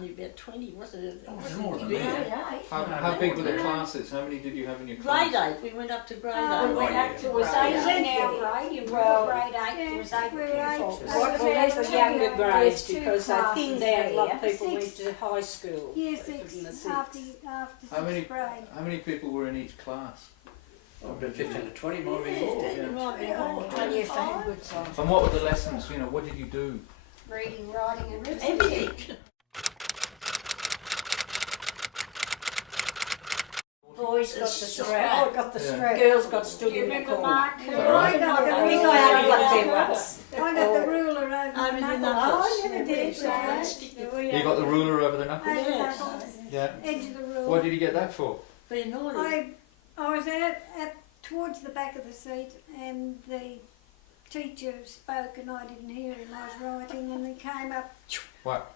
only about 20, wasn't it? Oh, it's more than big. that. How big were the classes? How many did you have in your class? Grade 8, we went up to grade 8. We went up to grade 8 in our grade, in grade 8 there was 8 pupils. Well, there's the younger grades There's because two they classes thinned out a lot of there. people went to high school. Yes, in the six, sixth. after How many? sixth grade. How many people were in each class? Oh, about 15 to 20, might be more. Yeah, it might be more. Well, yes, they had good songs. And what were the lessons? You know, what did you do? Reading, writing and Everything. arithmetic. Boys got the strap. I got the Yeah. strap. Girls got stood Do you in the remember corner. Mark? Is that right? I got the I think ruler. I only got them once. I got the ruler over Over the the knuckles. knuckles. Oh, you never did Yeah. that. You got the ruler over the knuckles? Over the Yes. knuckles, Yeah. edge of the ruler. What did you get that for? Being naughty. I was at towards the back of the seat and the teacher spoke and I didn't hear him. I was writing and he came up. What?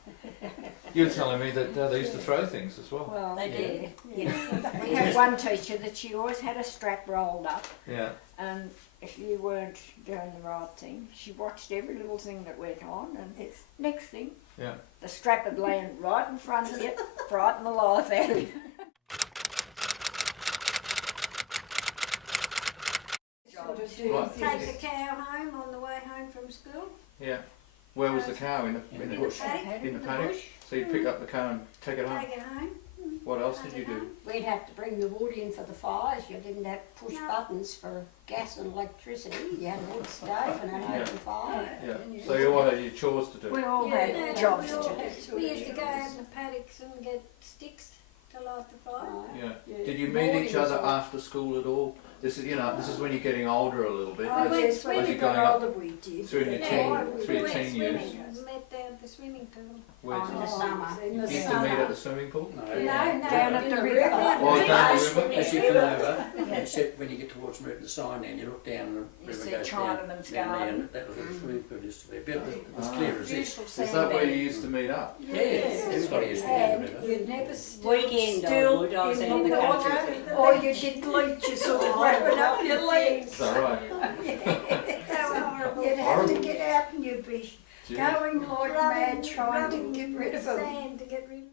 You're telling me that they used to throw things as well. Well, They did. Yeah. we had one teacher that she always had a strap rolled up, Yeah. and if you weren't doing the right thing, she watched every little thing that went on, and next thing, Yeah. the strap would land right in front of you, frighten the life out of you. Right. Take the cow home on the way home from school. Yeah. Where was the cow? In the bush? Paddock. In the paddock? So you'd pick up the cow and take it home. Take it home. What else did you do? We'd have to bring the wood in for the fires. You didn't have push No. buttons for gas and electricity. You had a wood stove and an Yeah. open fire. Yeah. So you what are your chores to do? We all Yeah, had jobs we all- to do. We used to go out in the paddocks and get sticks to light the fire. Yeah. Did you meet each other after school at all? This is this is when you're getting older a little bit. Oh, as, yes, as when you're we going got up older we did. through your Yeah, teen we through your went teen years. swimming. Met down at the swimming pool. Where In the summer. In the you used to summer. meet at the swimming pool? No, No, Down no, at the river. Oh, down the river? as you come over, except when you get towards Mooroopna Sign and you look down, the You river see goes Chinaman's down there, garden. and that was a swimming pool used to be. But it was clear as this. Beautiful Is that where you sand used to meet up? Yes, everybody used to be down the And river. you'd never stood Weekend I still would, I was in in the country. water, or you did leeches or wrapping up your legs. Is that right? They were horrible. You'd have to get out and you'd be Gee. going like mad trying to rubbing get rid of them. sand To get rid of them.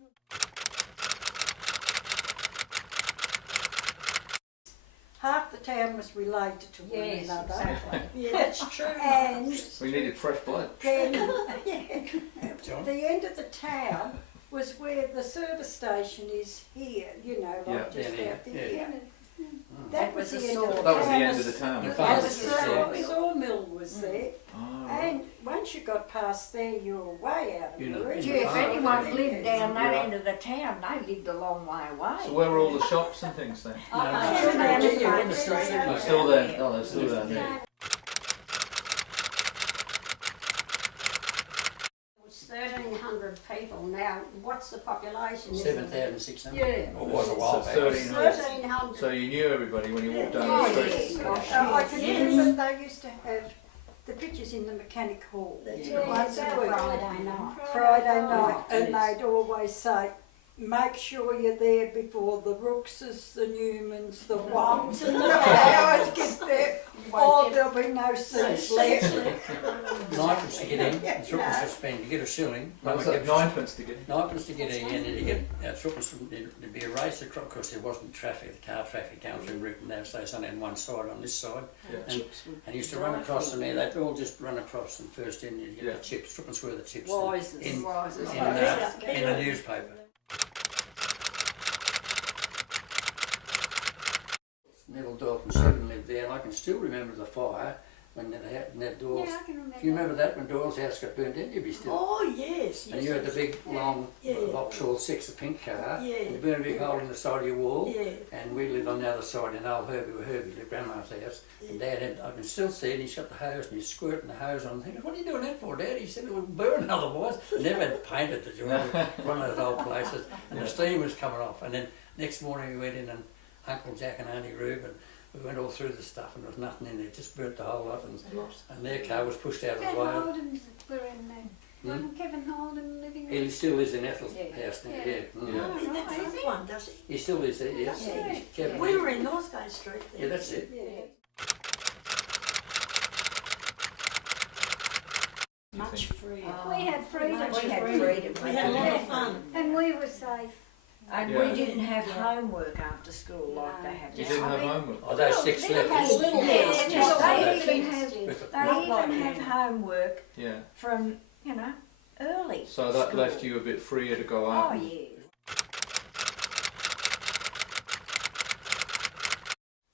Half the town was related to one Yes, another. exactly. Yeah, that's true. And We needed fresh blood. then John? the end of the town was where the service station is here, like just Down here, out yeah. there. Mm. That was the end of the That was the town. end of the town. The The farmers was there. sawmill was there, Oh, right. and once you got past there, you were way out of You the know, region. Gee, if anyone Yeah. lived down that Yeah. end of the town, they lived a long way away. So where were all the shops and things then? No, Still down in the no, front. no, still there. They're still there. Oh, they're still there. Yeah. It was 1,300 people. Now, what's the population? 7,600. Yeah. Or was a while So back. 1,300. 1,300. So you knew everybody when you walked down Oh, the street. yes. Gosh, I can yes. remember they used to have the pictures in the mechanic hall. That's Yeah, Once a that week. Friday night. Friday night, and yes. they'd always say, make sure you're there before the Rookses, the Newmans, the Ones, and the Powers get there, or there'll be no seats left. Ninepence to get in, and threepence to spend. You get a shilling. What was that? Ninepence to get in. Ninepence to get in, and then you get threepence. There'd be a race across because there wasn't traffic, the car traffic going through Mooroopna. Now, so it's only on one side, on this side, Yeah. and used to run across them there. They'd all just run across them first in. You get Yeah. the chips, threepence worth of chips. Wise in, as wise as in a newspaper. Neville Dalton Seven lived there, and I can still remember the fire when that Doyle's. Yeah, I can remember. Do you remember that when Doyle's house got burnt down? You'd be still. Oh, yes. And you had the big, long Yeah. Vauxhall 6, a pink car, Yeah. and you burned a big hole in the side of your wall. Yeah. And we lived on the other side in old Herbie, where Herbie lived, Grandma's house. And Dad had, I can still see it, and he's got the hose and he's squirting the hose on. Thinking, what are you doing that for, Dad? He said it would burn otherwise. Never had painted the joint, one of those old places. And the steam was coming off. And then next morning we went in, and Uncle Jack and Auntie Reuben, we went all through the stuff, and there was nothing in there, just burnt the whole lot. And their car was pushed out of the Kevin way. Holden's were in there. Wasn't Kevin Holden living He there? still lives in Ethel's Yeah. house now, Yeah. yeah. Mm. Yeah. He lives in that one, does he? He still lives there, yes. Yeah. Kevin. We were in Northgate Street Yeah, then. that's it. Yeah. Much freer. We had free pretty much We had freedom. freedom. We had a lot of fun. And we were safe. And Yeah. we didn't have homework after school like they have You now. didn't I have mean, homework. Oh, those 6 They had levels. little Yes, ones, yes, just they like even kids have- did. With They not like even now. have homework Yeah. from, you know, early. So that school. left you a bit freer to go Oh, out. yeah.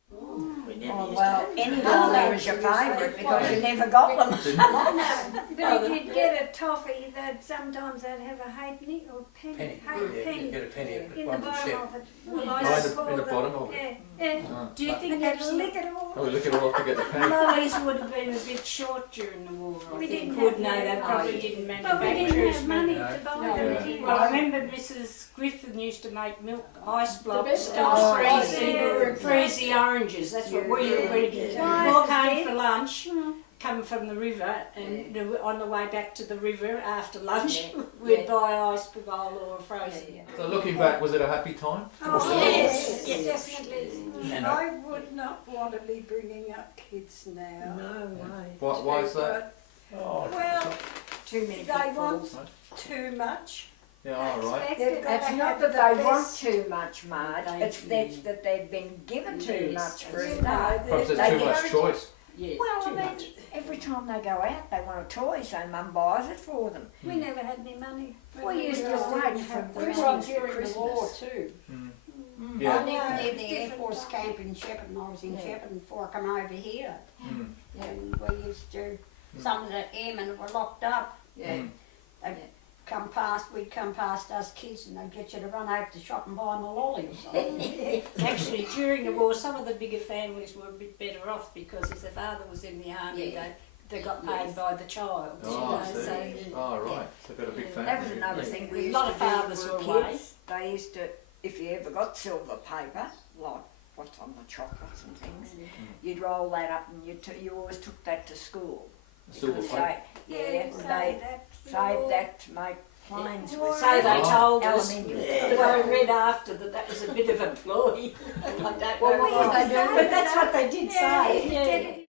We never Oh, used well, to have any that. longer is your favourite because you never got them. But if you'd get a toffee, they'd sometimes they'd have a halfpenny or Penny. halfpenny Yeah, you get a penny at the in the bottom of the bottom shelf. of it. Well, Right I in saw the them. bottom of it. Yeah. Ah. Do you think And they'd lick it all. Oh, look at it all to get the penny. lollies would have been a bit short during the war? I We think, didn't wouldn't have they? They that. probably Oh, didn't But we manufacture didn't as have many. money to buy Yeah. them here. Well, I remember Mrs. Griffin used to make milk ice blocks best and ice freeze, blocks. freeze the oranges. That's what we did. Yeah. Walk Why home is for it? lunch, come from the river, and on the way back to the river after lunch, Yeah. we'd Yeah. buy ice bowl or frozen. Yeah. So looking back, was it a happy time? Oh, Yes, yes, yes. definitely. And I would not want to be bringing up kids now. No way. Why is that? Oh, Well, Too many they people. want too much. Yeah, all right. They've got It's to not have that the they want best- too much, Marge. It's that they've been given too Yes. much for a You start. know, Perhaps they- there's too they much get- choice. Yeah, Well, too I mean, much. every time they go out, they want a toy, so Mum buys it for them. We never had any money. We used to just wait didn't for have the We Christmas. were money. during the war too. Mm. I Yeah. lived near the Air Different Force time. camp in Shepparton. I was in Yeah. Shepparton before I come over here. Mm. And we used to, some of the airmen were locked up. Yeah. Mm. We'd come past us kids and they'd get you to run out to the shop and buy them a lolly or something. Actually, during the war, some of the bigger families were a bit better off because if the father was in the army, Yeah. they got paid by the child. Oh, I see. so Oh, right. So got a big family. That was another thing we A used lot to of do fathers for were kids. They used to, if you ever got silver paper, like what's on the chocolates and things, you'd roll that up and you always took that to school. Silver Because plate. they saved that to make planes with. so they Oh. told us. Aluminium. But I read after that was a bit of a ploy. I don't Well, know what was why. they doing? But that's what they did say. Yeah, Yeah.